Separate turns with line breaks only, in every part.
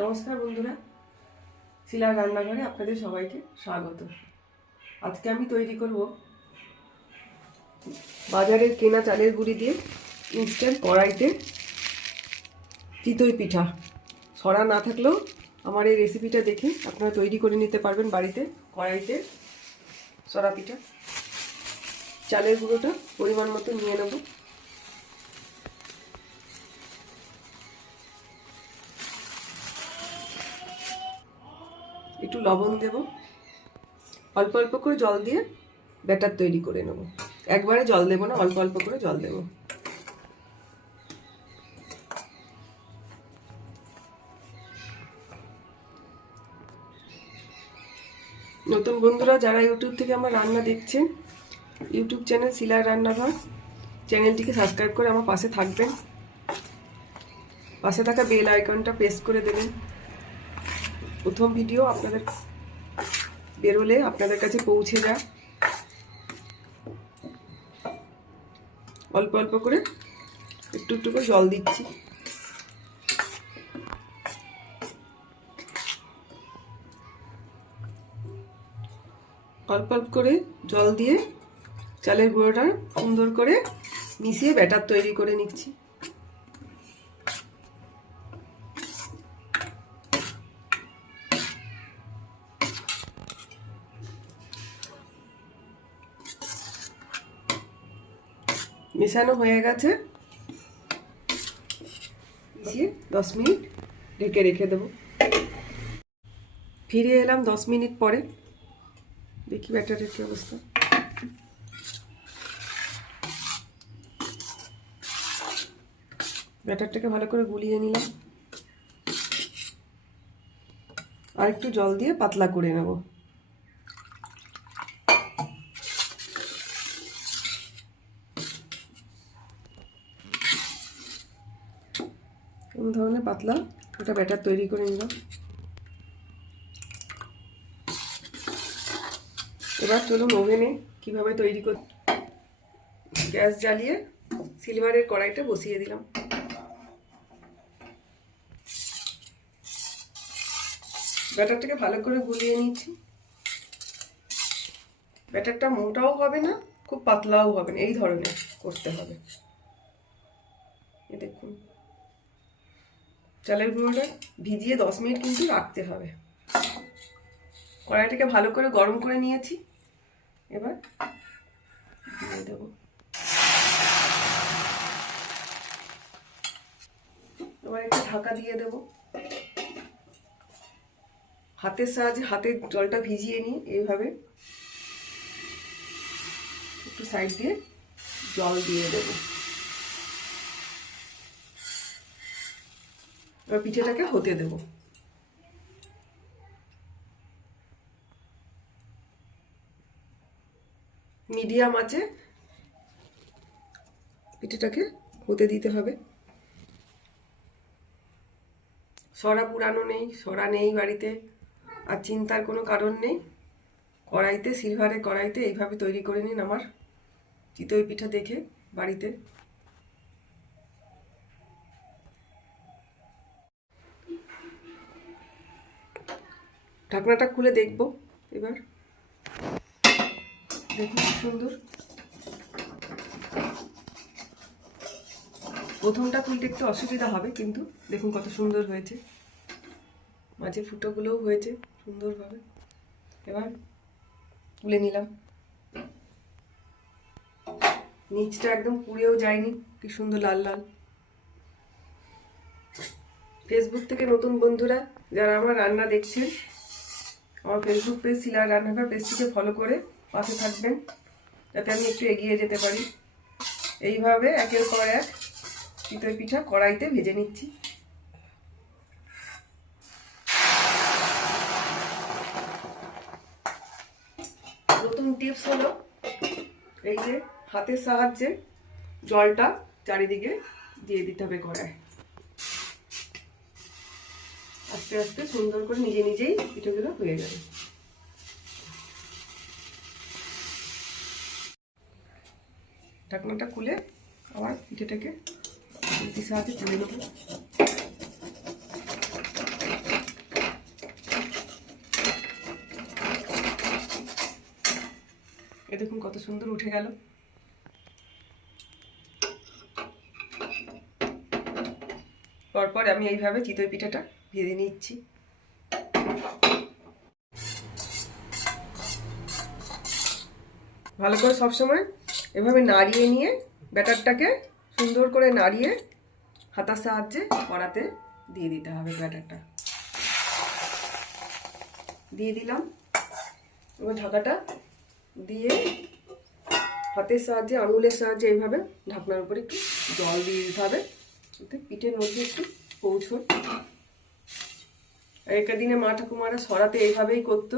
নমস্কার বন্ধুরা শিলার রান্নাঘরে আপনাদের সবাইকে স্বাগত। আজকে আমি তৈরি করব বাজারের কেনা চালের গুঁড়ি দিয়ে ইনস্ট্যান্ট কড়াইতে চিতই পিঠা। সরা না থাকলেও আমার এই রেসিপিটা দেখে আপনারা তৈরি করে নিতে পারবেন বাড়িতে কড়াইতে সরা পিঠা। চালের গুঁড়োটা পরিমাণ মতো নিয়ে নেব। একটু লবণ দেব। অল্প অল্প করে জল দিয়ে ব্যাটার তৈরি করে নেব। একবারে জল দেবো না, অল্প অল্প করে জল দেব। নতুন বন্ধুরা, যারা ইউটিউব থেকে আমার রান্না দেখছেন, ইউটিউব চ্যানেল শিলার রান্নাঘর, চ্যানেলটিকে সাবস্ক্রাইব করে আমার পাশে থাকবেন। পাশে থাকা বেল আইকনটা প্রেস করে দেবেন। প্রথম ভিডিও আপনাদের বেরোলে আপনাদের কাছে পৌঁছে যা অল্প অল্প করে একটু একটু করে জল দিচ্ছি। অল্প অল্প করে জল দিয়ে চালের গুঁড়োটা সুন্দর করে মিশিয়ে ব্যাটার তৈরি করে নিচ্ছি। মেশানো হয়ে গেছে। মিশিয়ে দশ মিনিট ঢেকে রেখে দেবো। ফিরে এলাম দশ মিনিট পরে। দেখি ব্যাটারের কি অবস্থা। ব্যাটারটাকে ভালো করে গুলিয়ে নিলাম। আর একটু জল দিয়ে পাতলা করে নেব। ধরনের পাতলা একটা ব্যাটার তৈরি করে নিলাম। এবার চলুন ওভেনে কীভাবে তৈরি কর গ্যাস জ্বালিয়ে সিলভারের কড়াইটা বসিয়ে দিলাম। ব্যাটারটাকে ভালো করে গুলিয়ে নিচ্ছি। ব্যাটারটা মোটাও হবে না, খুব পাতলাও হবে না, এই ধরনের করতে হবে। দেখুন। চালের গুঁড়োটা ভিজিয়ে দশ মিনিট কিন্তু রাখতে হবে। কড়াইটাকে ভালো করে গরম করে নিয়েছি। এবার দেবো। এবার একটু ঢাকা দিয়ে দেবো। হাতের সাহায্যে হাতের জলটা ভিজিয়ে নিয়ে এইভাবে। একটু সাইড দিয়ে জল দিয়ে দেবো। এবার পিঠেটাকে হতে দেব। মিডিয়াম আছে। পিঠেটাকে হতে দিতে হবে। সরা পুরানো নেই, সরা নেই বাড়িতে। আর চিন্তার কোনো কারণ নেই। কড়াইতে, সিলভারে কড়াইতে এইভাবে তৈরি করে নিন আমার। চিতই পিঠা দেখে বাড়িতে। ঢাকনাটা খুলে দেখব এবার। দেখুন সুন্দর। প্রথমটা খুলতে একটু অসুবিধা হবে, কিন্তু দেখুন কত সুন্দর হয়েছে। মাঝে ফুটোগুলোও হয়েছে সুন্দরভাবে। এবার তুলে নিলাম। নিচটা একদম পুড়েও যায়নি, কি সুন্দর লাল লাল। ফেসবুক থেকে নতুন বন্ধুরা, যারা আমার রান্না দেখছেন আমার ফেসবুক পেজ শিলার রান্নাঘর পেজটিকে ফলো করে পাশে থাকবেন, যাতে আমি একটু এগিয়ে যেতে পারি। এইভাবে একের পর এক চিতই পিঠা কড়াইতে ভেজে নিচ্ছি। নতুন টিপস হলো এই যে হাতের সাহায্যে জলটা চারিদিকে দিয়ে দিতে হবে কড়ায় আস্তে আস্তে সুন্দর করে নিজে নিজেই পিঠোগুলো হয়ে যাবে। ঢাকনাটা খুলে আবার পিঠেটাকে সাহায্যে তুলে নেব এ দেখুন কত সুন্দর উঠে গেল। পরপর আমি এইভাবে চিতই পিঠাটা ভেজে নিচ্ছি। ভালো করে সবসময় এভাবে নাড়িয়ে নিয়ে ব্যাটারটাকে সুন্দর করে নাড়িয়ে হাতার সাহায্যে কড়াতে দিয়ে দিতে হবে ব্যাটারটা। দিয়ে দিলাম। এবার ঢাকাটা দিয়ে হাতের সাহায্যে, আঙুলের সাহায্যে এইভাবে ঢাকনার উপরে একটু জল দিয়ে দিতে হবে। পিঠের মধ্যে একটু পৌঁছন আগেকার দিনে মা ঠাকুমারা সরাতে এইভাবেই করতো।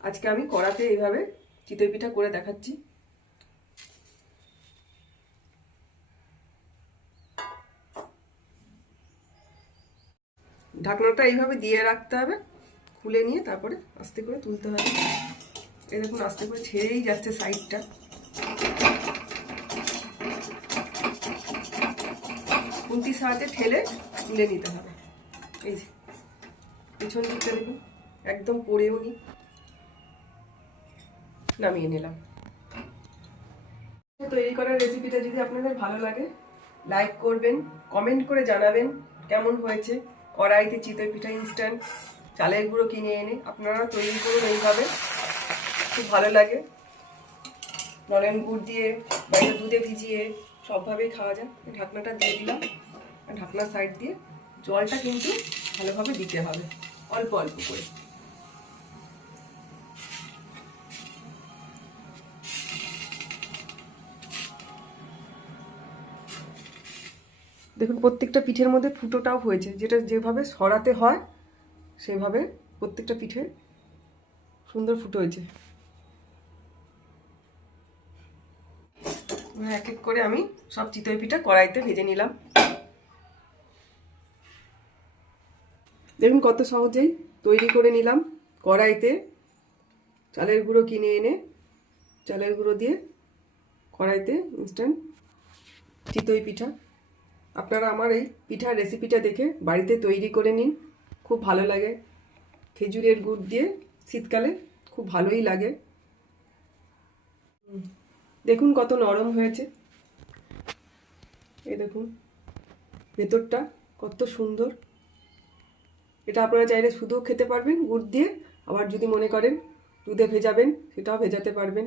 আজকে আমি কড়াতে এইভাবে চিতই পিঠা করে দেখাচ্ছি। ঢাকনাটা এইভাবে দিয়ে রাখতে হবে, খুলে নিয়ে তারপরে আস্তে করে তুলতে হবে। এই দেখুন, আস্তে করে ছেড়েই যাচ্ছে সাইডটা। খুন্তির সাহায্যে ঠেলে তুলে নিতে হবে। এই যে। পিছন দিকটা দেখুন, একদম পড়েও নি। নামিয়ে নিলাম। তৈরি করার রেসিপিটা যদি আপনাদের ভালো লাগে লাইক করবেন কমেন্ট করে জানাবেন কেমন হয়েছে। কড়াইতে চিতই পিঠা ইনস্ট্যান্ট চালের গুঁড়ো কিনে এনে আপনারা তৈরি করুন এইভাবে। খুব ভালো লাগে। নলেন গুড় দিয়ে বাইরে দুধে ভিজিয়ে সবভাবেই খাওয়া যায়। ঢাকনাটা দিয়ে দিলাম। ঢাকনার সাইড দিয়ে জলটা কিন্তু ভালোভাবে দিতে হবে। অল্প অল্প করে। দেখুন, প্রত্যেকটা পিঠের মধ্যে ফুটোটাও হয়েছে। যেটা যেভাবে সরাতে হয়, সেভাবে প্রত্যেকটা পিঠে সুন্দর ফুটো হয়েছে। এক এক করে আমি সব চিতই পিঠা কড়াইতে ভেজে নিলাম। দেখুন কত সহজেই তৈরি করে নিলাম কড়াইতে। চালের গুঁড়ো কিনে এনে চালের গুঁড়ো দিয়ে কড়াইতে ইনস্ট্যান্ট চিতই পিঠা। আপনারা আমার এই পিঠার রেসিপিটা দেখে বাড়িতে তৈরি করে নিন, খুব ভালো লাগে। খেজুরের গুড় দিয়ে শীতকালে খুব ভালোই লাগে। দেখুন কত নরম হয়েছে। এই দেখুন, ভেতরটা কত সুন্দর। এটা আপনারা চাইলে শুধুও খেতে পারবেন, গুড় দিয়ে। আবার যদি মনে করেন দুধে ভেজাবেন, সেটাও ভেজাতে পারবেন।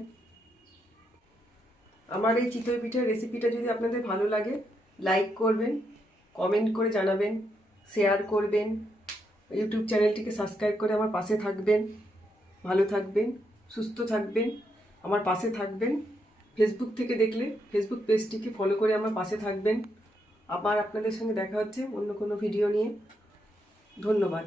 আমার এই চিতই পিঠার রেসিপিটা যদি আপনাদের ভালো লাগে লাইক করবেন কমেন্ট করে জানাবেন শেয়ার করবেন ইউটিউব চ্যানেলটিকে সাবস্ক্রাইব করে আমার পাশে থাকবেন, ভালো থাকবেন, সুস্থ থাকবেন, আমার পাশে থাকবেন। ফেসবুক থেকে দেখলে ফেসবুক পেজটিকে ফলো করে আমার পাশে থাকবেন। আবার আপনাদের সঙ্গে দেখা হচ্ছে অন্য কোনো ভিডিও নিয়ে। ধন্যবাদ।